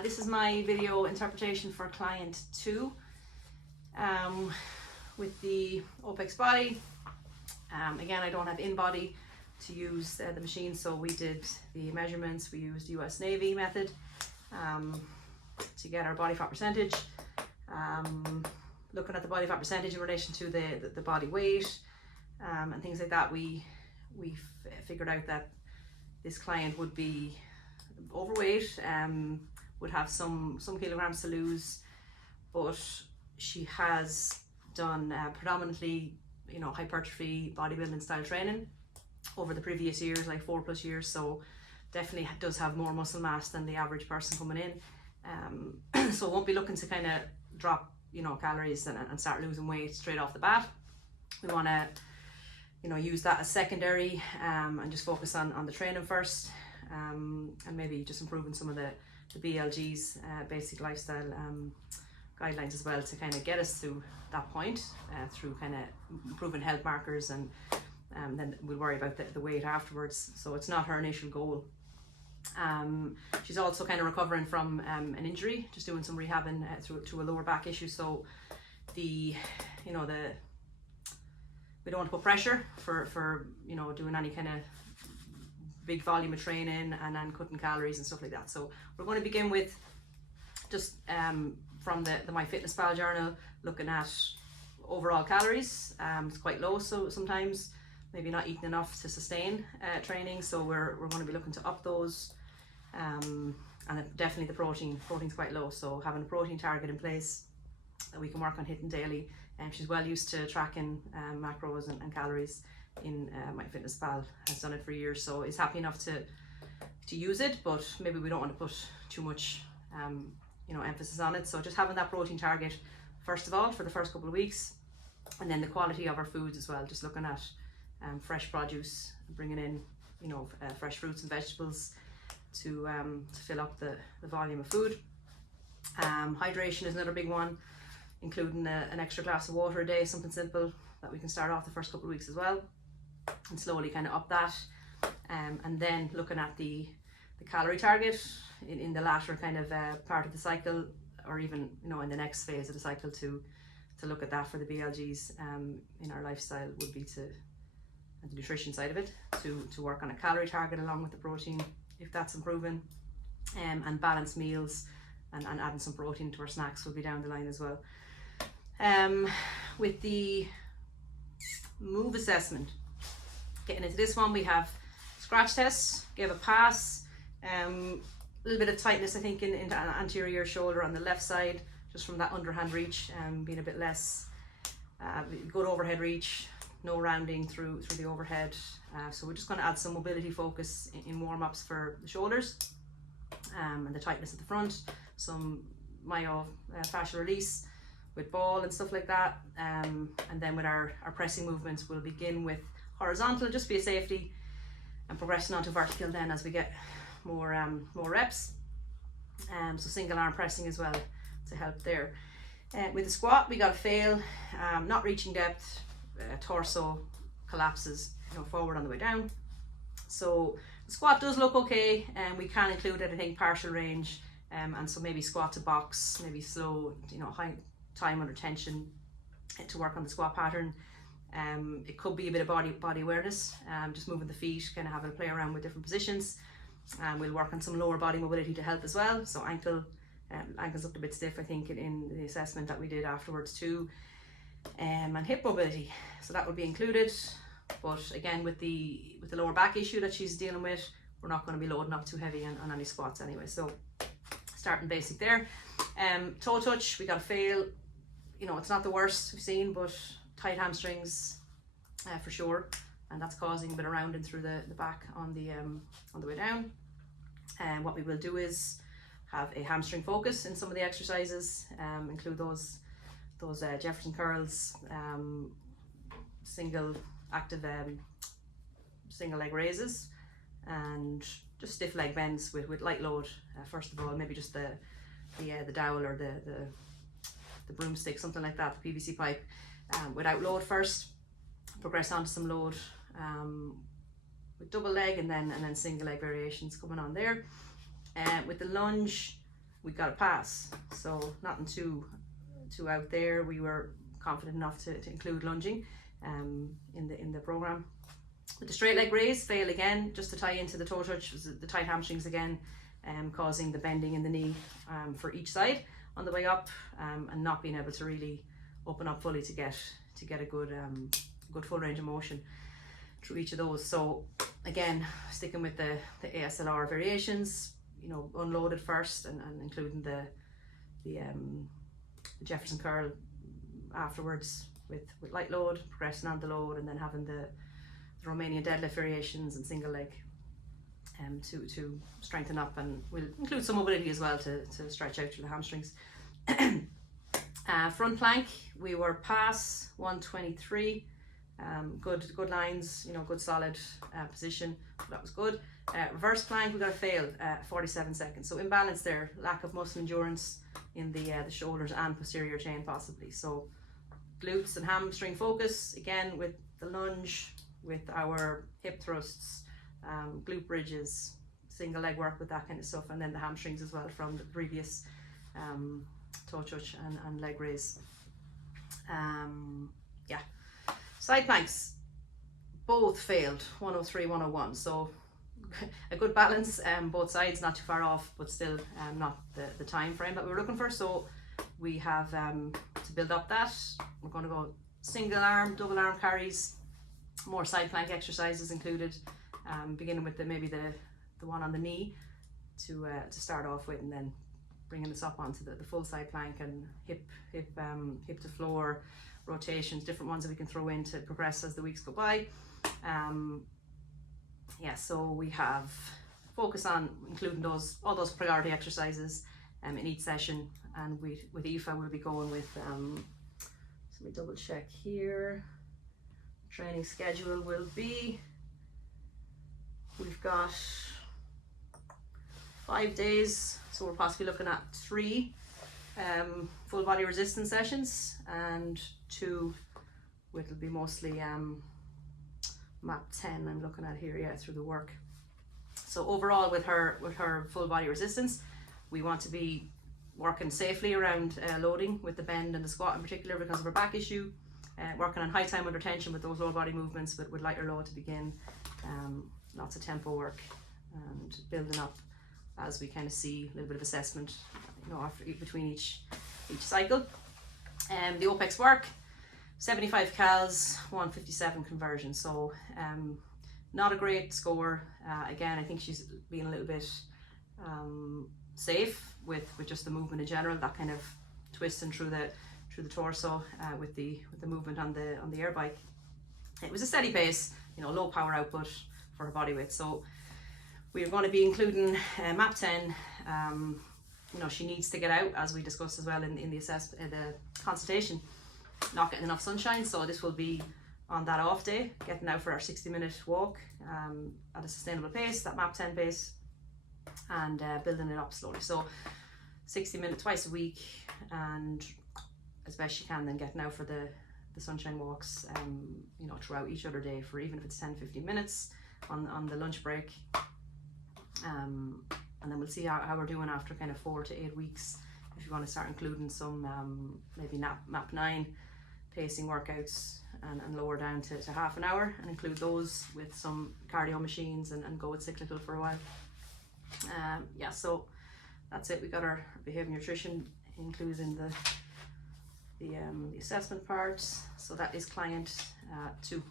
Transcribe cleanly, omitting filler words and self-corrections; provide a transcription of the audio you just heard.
This is my video interpretation for client 2 with the OPEX body. Again, I don't have in-body to use the machine, so we did the measurements. We used US Navy method to get our body fat percentage. Looking at the body fat percentage in relation to the body weight and things like that, we figured out that this client would be overweight, would have some kilograms to lose, but she has done predominantly, you know, hypertrophy bodybuilding style training over the previous years, like 4+ years, so definitely does have more muscle mass than the average person coming in. So won't be looking to kind of drop, you know, calories and start losing weight straight off the bat. We want to, you know, use that as secondary and just focus on the training first, and maybe just improving some of the BLG's basic lifestyle guidelines as well, to kind of get us to that point through kind of improving health markers, and then we'll worry about the weight afterwards. So it's not her initial goal. She's also kind of recovering from an injury, just doing some rehabbing to a lower back issue. So we don't want to put pressure for you know, doing any kind of big volume of training and then cutting calories and stuff like that. So we're going to begin with just from the MyFitnessPal journal, looking at overall calories. It's quite low, so sometimes maybe not eating enough to sustain training, so we're going to be looking to up those, and definitely the protein's quite low, so having a protein target in place that we can work on hitting daily. She's well used to tracking macros and calories in MyFitnessPal, has done it for years, so is happy enough to use it, but maybe we don't want to put too much you know, emphasis on it. So just having that protein target first of all for the first couple of weeks, and then the quality of our foods as well, just looking at fresh produce, bringing in, you know, fresh fruits and vegetables to fill up the volume of food. Hydration is another big one, including an extra glass of water a day, something simple that we can start off the first couple of weeks as well, and slowly kind of up that, and then looking at the calorie target in the latter kind of part of the cycle, or even, you know, in the next phase of the cycle, to look at that for the BLGs in our lifestyle, would be the nutrition side of it, to work on a calorie target along with the protein, if that's improving, and balanced meals and adding some protein to our snacks will be down the line as well. With the move assessment, getting into this one, we have scratch tests, gave a pass, a little bit of tightness I think in the anterior shoulder on the left side, just from that underhand reach, being a bit less, good overhead reach, no rounding through the overhead. So we're just going to add some mobility focus in warm-ups for the shoulders, and the tightness at the front, some myofascial release with ball and stuff like that, and then with our pressing movements, we'll begin with horizontal just for safety, and progressing onto vertical then as we get more reps. So single arm pressing as well to help there. With the squat, we got a fail, not reaching depth, torso collapses, you know, forward on the way down. So the squat does look okay, and we can include it, I think, partial range, and so maybe squat to box, maybe slow, you know, high time under tension to work on the squat pattern. It could be a bit of body awareness, just moving the feet, kind of having a play around with different positions. We'll work on some lower body mobility to help as well. So ankles looked a bit stiff, I think, in the assessment that we did afterwards too, and hip mobility, so that would be included. But again, with the lower back issue that she's dealing with, we're not going to be loading up too heavy on any squats anyway. So starting basic there. Toe touch, we got a fail. You know, it's not the worst we've seen, but tight hamstrings for sure, and that's causing a bit of rounding through the back on the way down. And what we will do is have a hamstring focus in some of the exercises, include those Jefferson curls, single leg raises, and just stiff leg bends with light load. First of all, maybe just the dowel or the broomstick, something like that, the PVC pipe, without load first. Progress onto some load with double leg, and then single leg variations coming on there. With the lunge, we got a pass. So nothing too out there. We were confident enough to include lunging in the program. With the straight leg raise, fail again, just to tie into the toe touch, was the tight hamstrings again, causing the bending in the knee for each side on the way up, and not being able to really open up fully to get a good full range of motion through each of those. So again, sticking with the ASLR variations, you know, unloaded first and including the Jefferson curl afterwards with light load, progressing on the load, and then having the Romanian deadlift variations and single leg to strengthen up, and we'll include some mobility as well to stretch out through the hamstrings. Front plank, we were past 123, good lines, you know, good solid position, so that was good. Reverse plank, we got a fail, 47 seconds, so imbalance there, lack of muscle endurance in the shoulders and posterior chain possibly. So glutes and hamstring focus again with the lunge, with our hip thrusts, glute bridges, single leg work with that kind of stuff, and then the hamstrings as well from the previous toe touch and leg raise. Yeah, side planks both failed, 103, 101, so a good balance, both sides, not too far off, but still not the time frame that we were looking for. So we have to build up that, we're going to go single arm, double arm carries, more side plank exercises included, beginning with maybe the one on the knee to start off with, and then bringing us up onto the full side plank and hip to floor rotations, different ones that we can throw in to progress as the weeks go by. Yeah, so we have focus on including all those priority exercises in each session, and with Aoife we'll be going with let me double check here. Training schedule will be, we've got 5 days, so we're possibly looking at 3 full body resistance sessions and 2 it'll be mostly map 10 I'm looking at here, yeah, through the work. So overall with her full body resistance, we want to be working safely around loading with the bend and the squat in particular because of her back issue. Working on high time under tension with those lower body movements, but with lighter load to begin. Lots of tempo work and building up as we kind of see a little bit of assessment, you know, after between each cycle. The OPEX work, 75 cals, 157 conversion. So not a great score. Again, I think she's being a little bit safe with just the movement in general, that kind of twisting through the torso with the movement on the air bike. It was a steady pace, you know, low power output for her body weight. So we're going to be including map 10. You know, she needs to get out, as we discussed as well in the consultation, not getting enough sunshine. So this will be on that off day, getting out for our 60-minute walk at a sustainable pace, that map 10 pace, and building it up slowly. So 60 minutes twice a week, and as best she can then getting out for the sunshine walks, you know, throughout each other day, for even if it's 10-15 minutes on the lunch break. And then we'll see how we're doing after kind of 4 to 8 weeks, if you want to start including some maybe map 9 pacing workouts and lower down to half an hour, and include those with some cardio machines and go with cyclical for a while. Yeah, so that's it. We got our behavior nutrition included in the assessment part. So that is client 2.